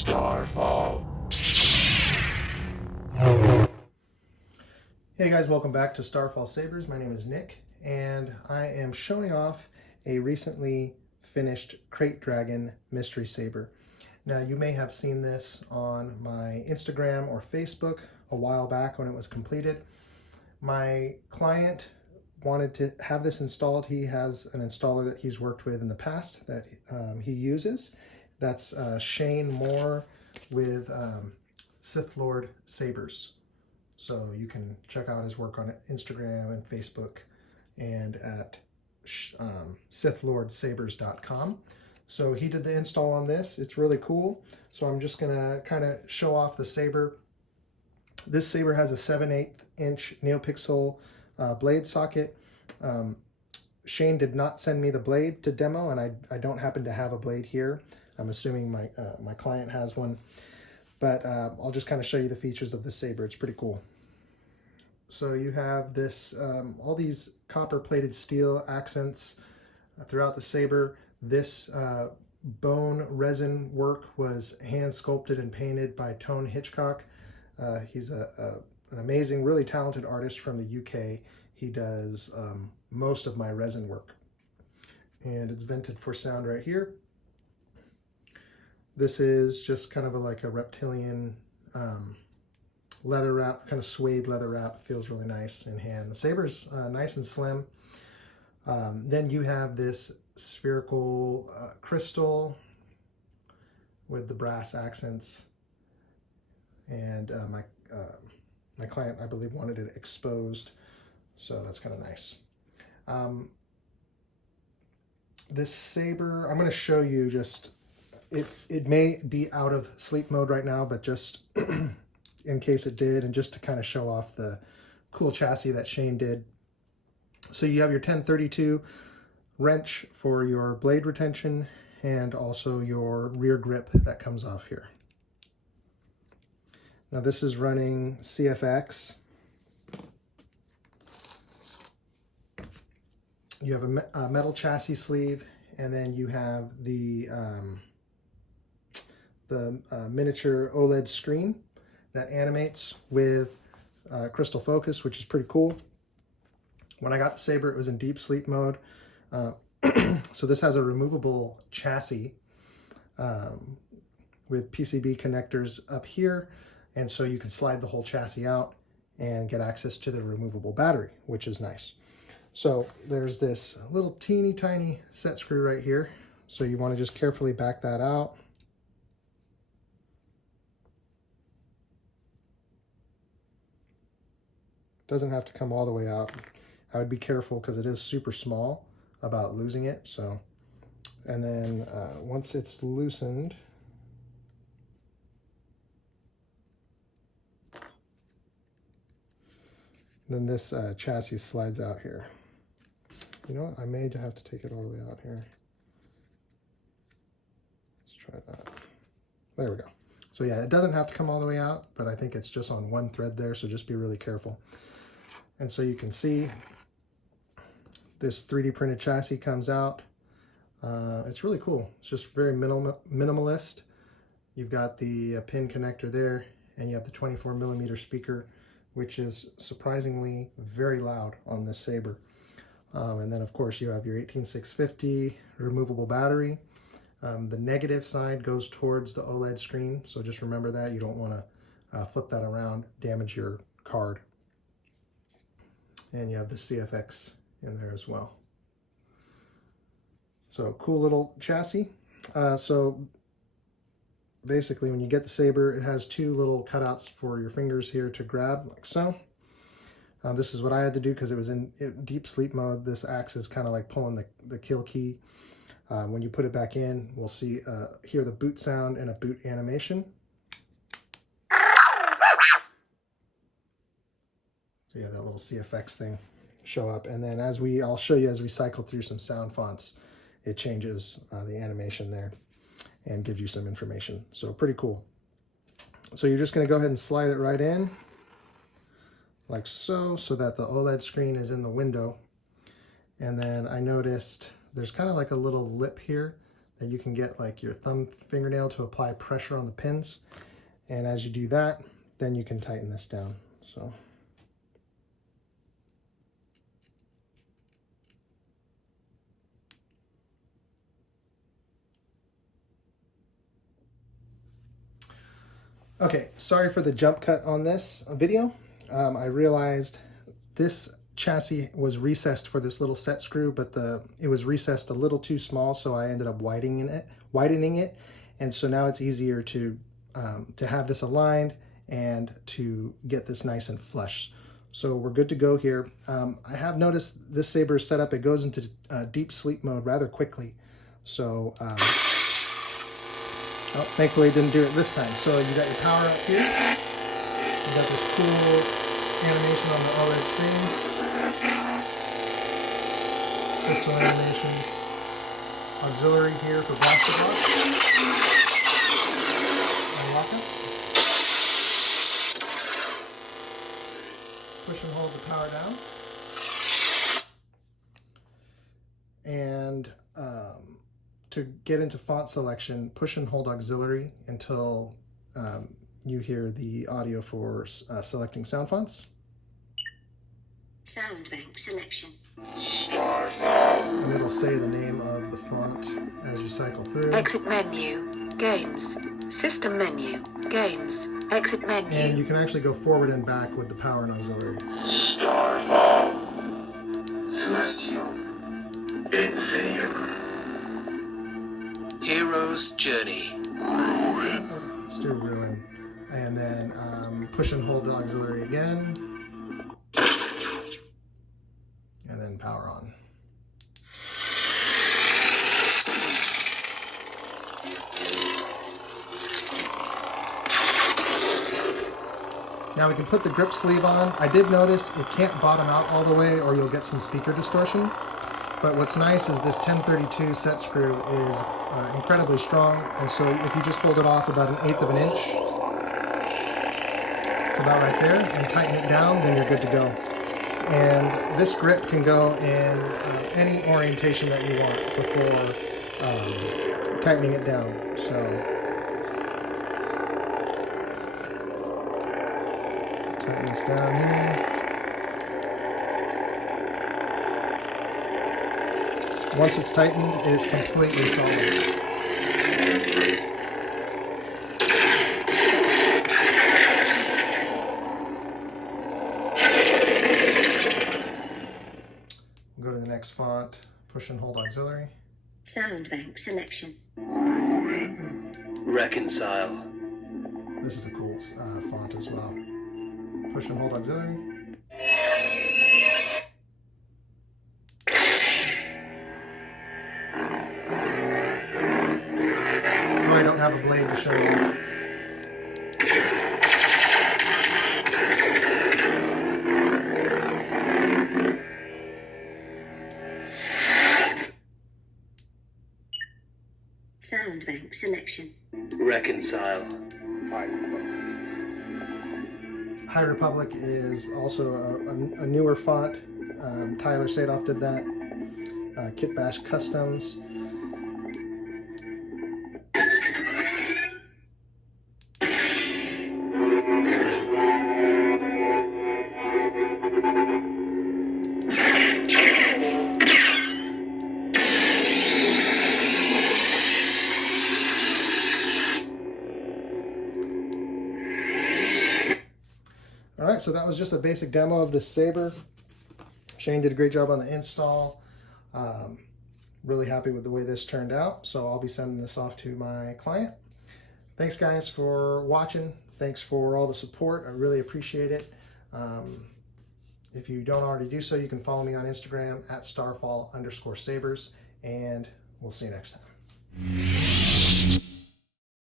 Starfall. Hey guys, welcome back to Starfall Sabers. My name is Nick, and I am showing off a recently finished Krayt Dragon Mystery Saber. Now, you may have seen this on my Instagram or Facebook a while back when it was completed. My client wanted to have this installed. He has an installer that he's worked with in the past that he uses. That's Shane Moore with Sith Lord Sabers. So you can check out his work on Instagram and Facebook and at SithLordSabers.com. So he did the install on this. It's really cool. So I'm just going to kind of show off the saber. This saber has a 7/8 inch NeoPixel blade socket. Shane did not send me the blade to demo, and I don't happen to have a blade here. I'm assuming my client has one. But I'll just kind of show you the features of the saber. It's pretty cool. So you have this, all these copper-plated steel accents throughout the saber. This bone resin work was hand sculpted and painted by Tone Hitchcock. He's an amazing, really talented artist from the UK. He does most of my resin work. And it's vented for sound right here. This is just kind of like a reptilian leather wrap, kind of suede leather wrap. It feels really nice in hand. The saber's nice and slim. Then you have this spherical crystal with the brass accents. And my client, I believe, wanted it exposed. So that's kind of nice. This saber, I'm going to show you just... It may be out of sleep mode right now, but just in case it did, and just to kind of show off the cool chassis that Shane did. So you have your 1032 wrench for your blade retention and also your rear grip that comes off here. Now this is running CFX. You have a metal chassis sleeve, and then you have the miniature OLED screen that animates with crystal focus, which is pretty cool. When I got the saber, it was in deep sleep mode. So this has a removable chassis with PCB connectors up here, and so you can slide the whole chassis out and get access to the removable battery, which is nice. So there's this little teeny tiny set screw right here. So you want to just carefully back that out. Doesn't have to come all the way out. I would be careful because it is super small about losing it. So, and then once it's loosened, then this chassis slides out here. You know what? I may have to take it all the way out here. Let's try that. There we go. So yeah, it doesn't have to come all the way out, but I think it's just on one thread there, so just be really careful. And so you can see this 3D printed chassis comes out. It's really cool. It's just very minimalist. You've got the pin connector there, and you have the 24mm speaker, which is surprisingly very loud on this saber. And then of course you have your 18650 removable battery. The negative side goes towards the OLED screen, so just remember that. You don't want to flip that around, damage your card. And you have the CFX in there as well. So cool little chassis. So basically when you get the saber, it has two little cutouts for your fingers here to grab, like so. This is what I had to do because it was in deep sleep mode. This axe is kind of like pulling the kill key. When you put it back in, we'll see hear the boot sound and a boot animation. So yeah, that little CFX thing show up. And then I'll show you as we cycle through some sound fonts, it changes the animation there and gives you some information. So pretty cool. So you're just going to go ahead and slide it right in like so that the OLED screen is in the window. And then I noticed there's kind of like a little lip here that you can get like your thumb fingernail to apply pressure on the pins. And as you do that, then you can tighten this down. So. Okay, sorry for the jump cut on this video. I realized this chassis was recessed for this little set screw, but it was recessed a little too small, so I ended up widening it, and so now it's easier to have this aligned and to get this nice and flush. So we're good to go here. I have noticed this Saber setup, it goes into deep sleep mode rather quickly. So, oh, thankfully it didn't do it this time. So you got your power up here. You got this cool animation on the OLED screen. Crystal animations. Auxiliary here for blaster block. Unlock it. Push and hold the power down. And to get into font selection, push and hold auxiliary until you hear the audio for selecting sound fonts. Sound bank selection. And it'll say the name of the font as you cycle through. Exit menu, games, system menu, games, exit menu. And you can actually go forward and back with the power and auxiliary. Starfall, Celestial, Infinium. Hero's Journey. Let's do Ruin. And then push and hold the auxiliary again. And then power on. Now we can put the grip sleeve on. I did notice it can't bottom out all the way or you'll get some speaker distortion. But what's nice is this 1032 set screw is incredibly strong, and so if you just hold it off about 1/8 of an inch, about right there, and tighten it down, then you're good to go. And this grip can go in any orientation that you want before tightening it down. So tighten this down here. Once it's tightened, it is completely solid. We'll go to the next font, push and hold auxiliary. Sound bank selection. Reconcile. This is a cool font as well. Push and hold auxiliary. I don't have a blade to show you. Sound bank selection. Reconcile. High Republic is also a newer font. Tyler Sadoff did that. Kit Bash Customs. Alright, so that was just a basic demo of this Saber. Shane did a great job on the install. Really happy with the way this turned out, so I'll be sending this off to my client. Thanks guys for watching. Thanks for all the support. I really appreciate it. If you don't already do so, you can follow me on Instagram at @Starfall_Sabers, and we'll see you next time.